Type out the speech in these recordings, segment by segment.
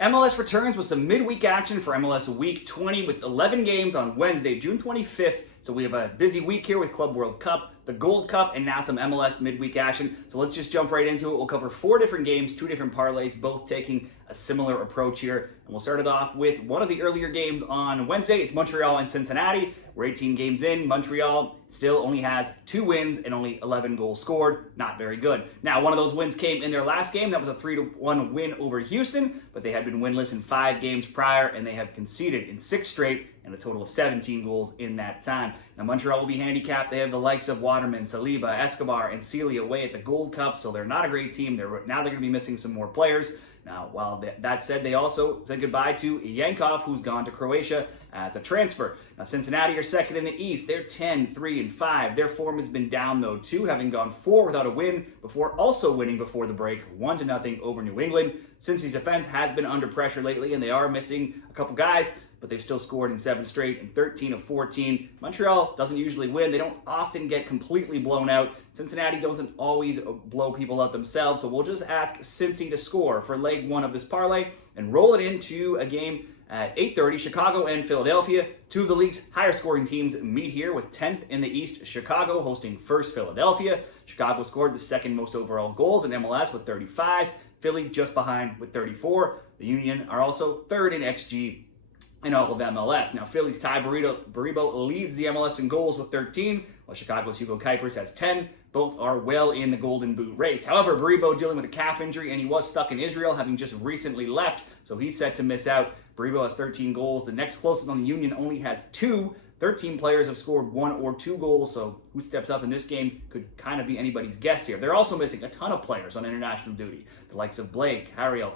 MLS returns with some midweek action for MLS Week 20 with 11 games on Wednesday, June 25th. So we have a busy week here with Club World Cup, the Gold Cup, and now some MLS midweek action. So let's just jump right into it. We'll cover 4 different games, 2 different parlays, both taking a similar approach here. And we'll start it off with one of the earlier games on Wednesday. It's Montreal and Cincinnati. We're 18 games in. Montreal still only has 2 wins and only 11 goals scored. Not very good. Now, one of those wins came in their last game. That was a 3-1 win over Houston, but they had been winless in 5 games prior, and they have conceded in 6 straight and a total of 17 goals in that time. Now, Montreal will be handicapped. They have the likes of Waterman, Saliba, Escobar, and Celia away at the Gold Cup, so they're not a great team. Now they're going to be missing some more players. Now, while that said, they also said goodbye to Yankov, who's gone to Croatia as a transfer. Now, Cincinnati are second in the East. They're 10-3-5. Their form has been down, though, too, having gone 4 without a win before also winning before the break 1-0 over New England. Cincy's defense has been under pressure lately, and they are missing a couple guys, but they've still scored in 7 straight and 13 of 14. Montreal doesn't usually win. They don't often get completely blown out. Cincinnati doesn't always blow people out themselves, so we'll just ask Cincy to score for leg 1 of this parlay and roll it into a game at 8:30. Chicago and Philadelphia, 2 of the league's higher scoring teams meet here, with 10th in the East, Chicago hosting 1st Philadelphia. Chicago scored the 2nd most overall goals in MLS with 35. Philly just behind with 34. The Union are also 3rd in XG in all of MLS. Now, Philly's Ty Baribo leads the MLS in goals with 13, while Chicago's Hugo Kuipers has 10. Both are well in the Golden Boot race. However, Baribo dealing with a calf injury, and he was stuck in Israel, having just recently left, so he's set to miss out. Baribo has 13 goals. The next closest on the Union only has 2. 13 players have scored 1 or 2 goals, so who steps up in this game could kind of be anybody's guess here. They're also missing a ton of players on international duty, the likes of Blake, Harriel,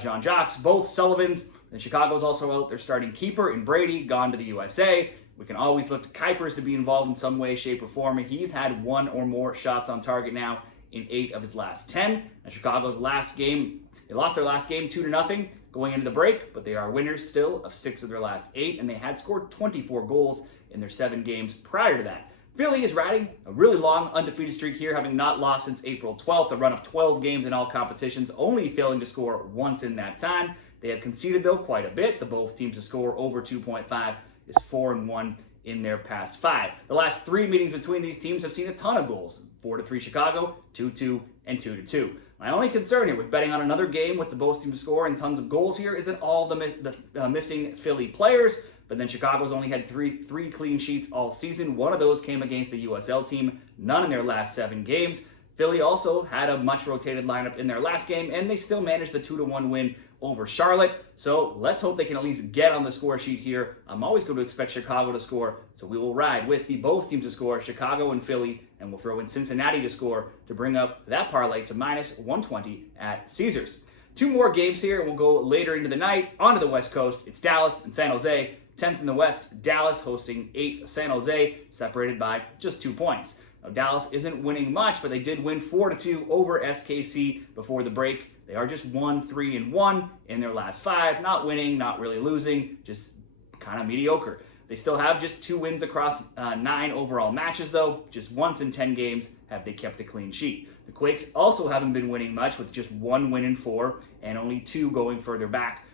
Jean-Jacques, both Sullivans. And Chicago's also out their starting keeper in Brady, gone to the USA. We can always look to Kuipers to be involved in some way, shape, or form. He's had 1 or more shots on target now in 8 of his last 10. And Chicago's last game, they lost their last game 2-0 going into the break, but they are winners still of 6 of their last 8, and they had scored 24 goals in their 7 games prior to that. Philly is riding a really long undefeated streak here, having not lost since April 12th, a run of 12 games in all competitions, only failing to score once in that time. They have conceded, though, quite a bit. The both teams to score over 2.5 is 4-1 in their past 5. The last 3 meetings between these teams have seen a ton of goals. 4-3 Chicago, 2-2, and 2-2. My only concern here with betting on another game with the both teams to score and tons of goals here isn't all the missing Philly players, but then Chicago's only had three clean sheets all season. 1 of those came against the USL team, none in their last 7 games. Philly also had a much rotated lineup in their last game, and they still managed the 2-1 win over Charlotte. So let's hope they can at least get on the score sheet here. I'm always going to expect Chicago to score, so we will ride with the both teams to score, Chicago and Philly, and we'll throw in Cincinnati to score to bring up that parlay to -120 at Caesars. 2 more games here, and we'll go later into the night onto the West Coast. It's Dallas and San Jose. 10th in the West, Dallas hosting 8th San Jose, separated by just 2 points. Now, Dallas isn't winning much, but they did win 4-2 over SKC before the break. They are just 1-3-1 in their last 5. Not winning, not really losing, just kind of mediocre. They still have just 2 wins across 9 overall matches, though. Just once in 10 games have they kept a clean sheet. The Quakes also haven't been winning much, with just 1 win in 4 and only 2 going further back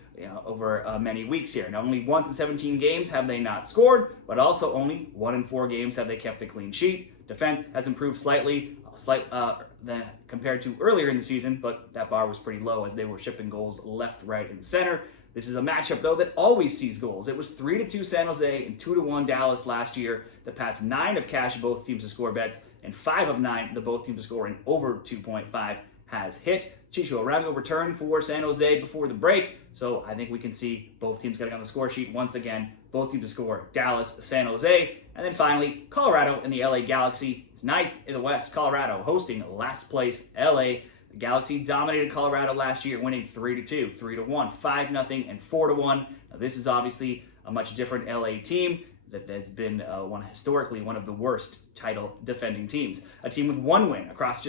over many weeks here. Now, only once in 17 games have they not scored, but also only 1 in 4 games have they kept a clean sheet. Defense has improved slightly compared to earlier in the season, but that bar was pretty low as they were shipping goals left, right, and center. This is a matchup, though, that always sees goals. It was 3-2 San Jose and 2-1 Dallas last year. The past 9 have cashed both teams to score bets, and 5 of 9 the both teams to score in over 2.5 has hit. Chicho Arango returned for San Jose before the break, so I think we can see both teams getting on the score sheet once again. Both teams to score, Dallas, San Jose. And then finally, Colorado and the LA Galaxy. It's 9th in the West, Colorado hosting last place LA. The Galaxy dominated Colorado last year, winning 3-2, 3-1, 5-0, and 4-1. Now, this is obviously a much different LA team that has been historically one of the worst title defending teams. A team with 1 win across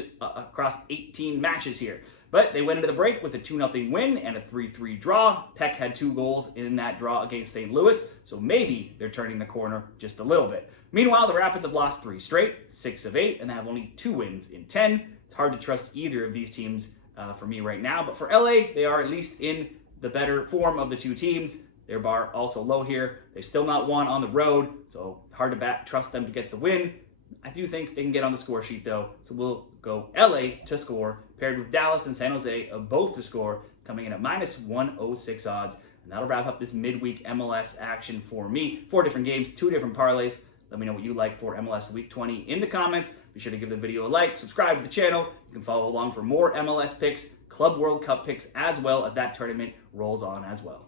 18 matches here. But they went into the break with a 2-0 win and a 3-3 draw. Peck had 2 goals in that draw against St. Louis, so maybe they're turning the corner just a little bit. Meanwhile, the Rapids have lost 3 straight, 6 of 8, and they have only 2 wins in 10. It's hard to trust either of these teams for me right now, but for LA, they are at least in the better form of the two teams. Their bar also low here. They've still not won on the road, so hard to trust them to get the win. I do think they can get on the score sheet though, so we'll go LA to score, paired with Dallas and San Jose of both to score, coming in at -106 odds. And that'll wrap up this midweek MLS action for me. 4 different games, 2 different parlays. Let me know what you like for MLS Week 20 in the comments. Be sure to give the video a like, subscribe to the channel. You can follow along for more MLS picks, Club World Cup picks, as well as that tournament rolls on as well.